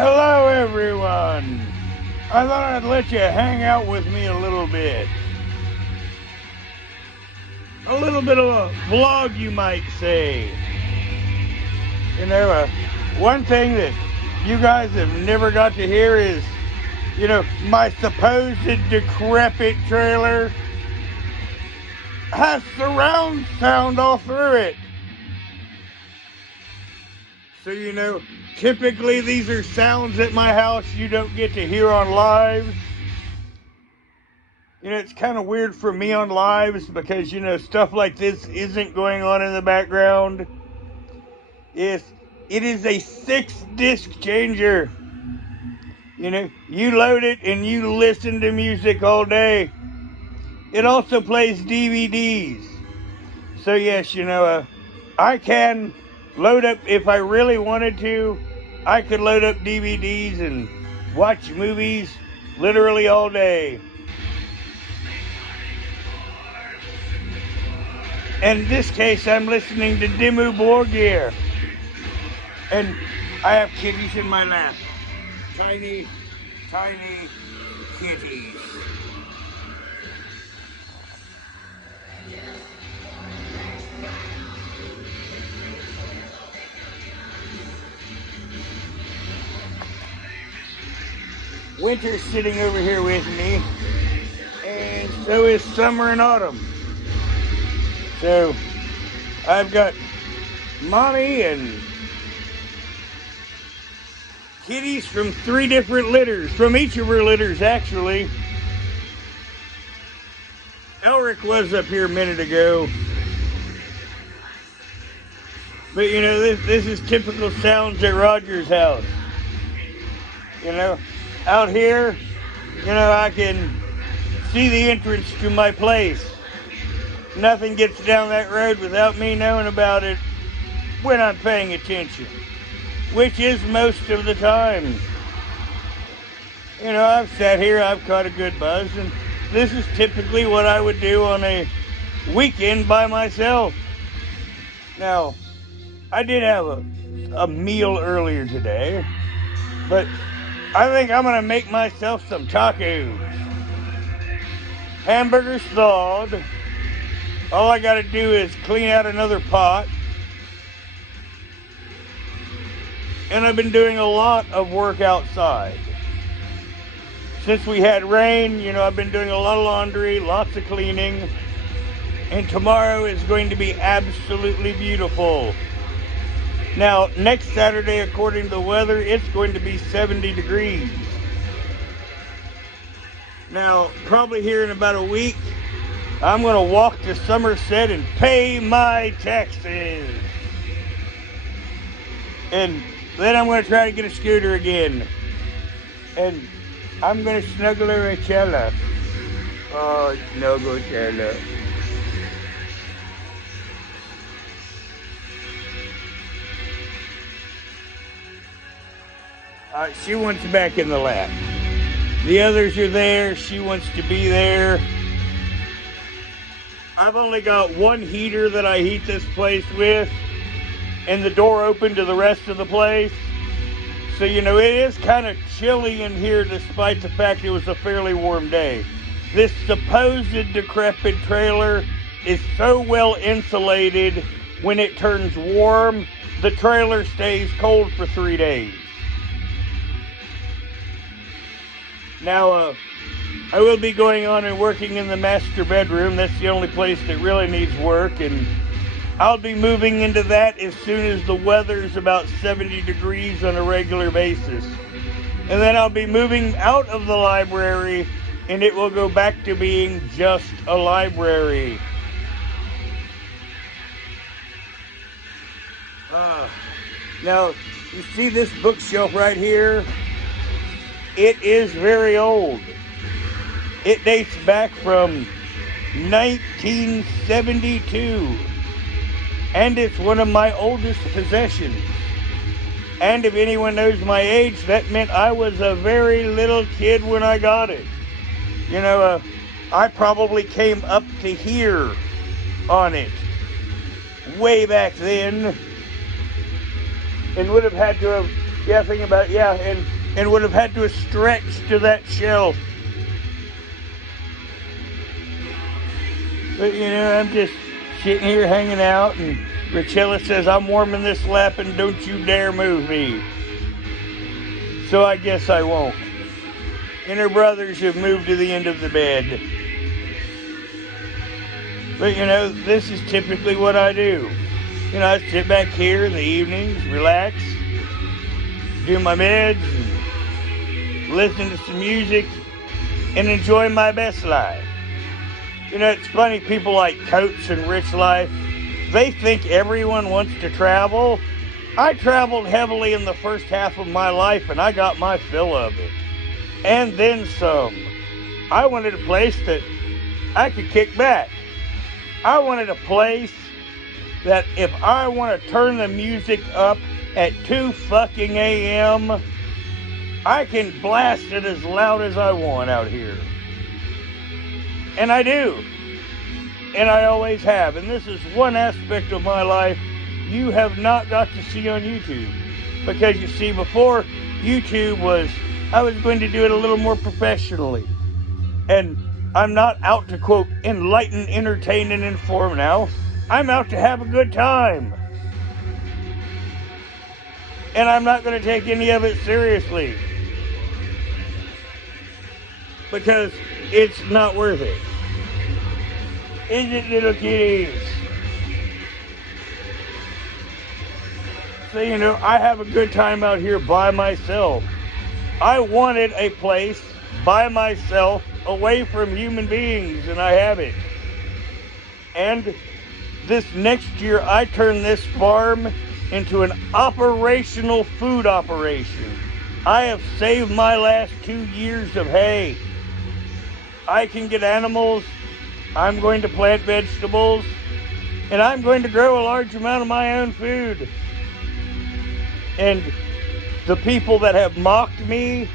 Hello, everyone. I thought I'd let you hang out with me a little bit. A little bit of a vlog, you might say. One thing that you guys have never got to hear is, my supposed decrepit trailer has surround sound all through it. So, typically these are sounds at my house you don't get to hear on lives. It's kind of weird for me on lives because, stuff like this isn't going on in the background. It is a 6-disc changer. You load it and you listen to music all day. It also plays DVDs. So yes, I can load up, if I really wanted to, I could load up DVDs and watch movies literally all day. In this case, I'm listening to Dimmu Borgir. And I have kitties in my lap. Tiny, tiny kitties. Winter's sitting over here with me, and so is summer and autumn. So I've got mommy and kitties from 3 different litters, from each of her litters actually. Elric was up here a minute ago. But this is typical sounds at Roger's house. Out here, I can see the entrance to my place. Nothing gets down that road without me knowing about it when I'm paying attention, which is most of the time. I've sat here, I've caught a good buzz, and this is typically what I would do on a weekend by myself. Now, I did have a meal earlier today, but I think I'm going to make myself some tacos. Hamburgers thawed. All I got to do is clean out another pot. And I've been doing a lot of work outside. Since we had rain, I've been doing a lot of laundry, lots of cleaning. And tomorrow is going to be absolutely beautiful. Now, next Saturday, according to the weather, it's going to be 70 degrees. Now, probably here in about a week, I'm going to walk to Somerset and pay my taxes. And then I'm going to try to get a scooter again. And I'm going to snuggle her a Chella. Oh, snuggle Chella. She wants back in the lap. The others are there. She wants to be there. I've only got one heater that I heat this place with, and the door open to the rest of the place. So, it is kind of chilly in here despite the fact it was a fairly warm day. This supposed decrepit trailer is so well insulated, when it turns warm, the trailer stays cold for 3 days. Now, I will be going on and working in the master bedroom. That's the only place that really needs work, and I'll be moving into that as soon as the weather's about 70 degrees on a regular basis. And then I'll be moving out of the library, and it will go back to being just a library. Now, you see this bookshelf right here? It is very old. It dates back from 1972. And it's one of my oldest possessions. And if anyone knows my age, that meant I was a very little kid when I got it. I probably came up to here on it way back then, and would have had to have Yeah, think about it. Yeah, and would have had to stretch to that shelf. But, you know, I'm just sitting here hanging out, and Richella says, I'm warming this lap and don't you dare move me. So I guess I won't. And her brothers have moved to the end of the bed. But, you know, this is typically what I do. You know, I sit back here in the evenings, relax, do my meds, and listen to some music, and enjoy my best life. You know, it's funny, people like Coates and Rich Life, they think everyone wants to travel. I traveled heavily in the first half of my life, and I got my fill of it. And then some. I wanted a place that I could kick back. I wanted a place that if I want to turn the music up at 2 fucking a.m., I can blast it as loud as I want out here. And I do. And I always have. And this is one aspect of my life you have not got to see on YouTube. Because you see, before YouTube I was going to do it a little more professionally. And I'm not out to, quote, enlighten, entertain, and inform now. I'm out to have a good time. And I'm not going to take any of it seriously. Because it's not worth it. Is it, little kitties? So, you know, I have a good time out here by myself. I wanted a place by myself away from human beings, and I have it. And this next year, I turn this farm into an operational food operation. I have saved my last 2 years of hay. I can get animals. I'm going to plant vegetables, and I'm going to grow a large amount of my own food. And the people that have mocked me,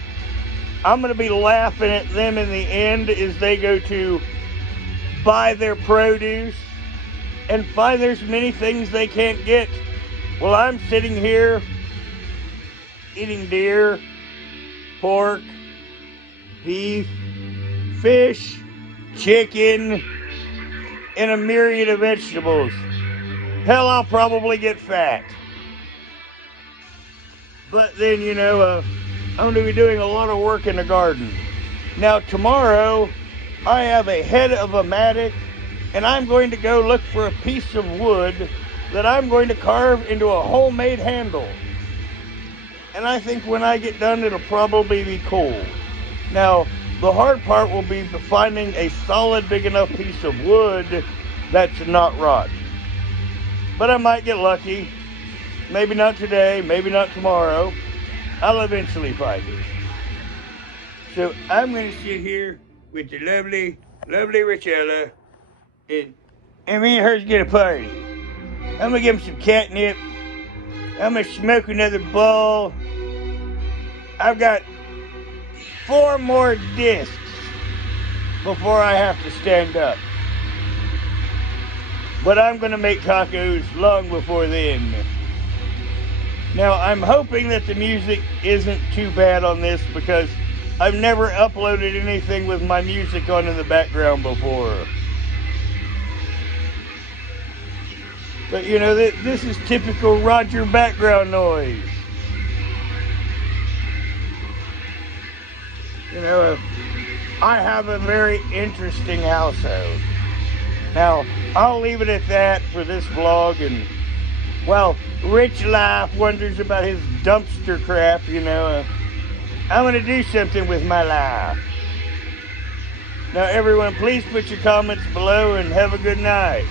I'm going to be laughing at them in the end as they go to buy their produce and find there's many things they can't get. Well, I'm sitting here eating deer, pork, beef, fish, chicken, and a myriad of vegetables. Hell, I'll probably get fat. But then, you know, I'm going to be doing a lot of work in the garden. Now, tomorrow, I have a head of a mattock, and I'm going to go look for a piece of wood that I'm going to carve into a homemade handle. And I think when I get done, it'll probably be cool. Now, the hard part will be finding a solid, big enough piece of wood that's not rotten. But I might get lucky. Maybe not today, maybe not tomorrow. I'll eventually find it. So I'm going to sit here with the lovely, lovely Richella, and me and her's get a party. I'm going to give him some catnip. I'm going to smoke another ball. I've got 4 more discs before I have to stand up. But I'm going to make tacos long before then. Now, I'm hoping that the music isn't too bad on this because I've never uploaded anything with my music on in the background before. But, you know, this is typical Roger background noise. You know, I have a very interesting household. Now, I'll leave it at that for this vlog, and, well, Rich Life wonders about his dumpster crap, you know. I'm going to do something with my life. Now, everyone, please put your comments below and have a good night.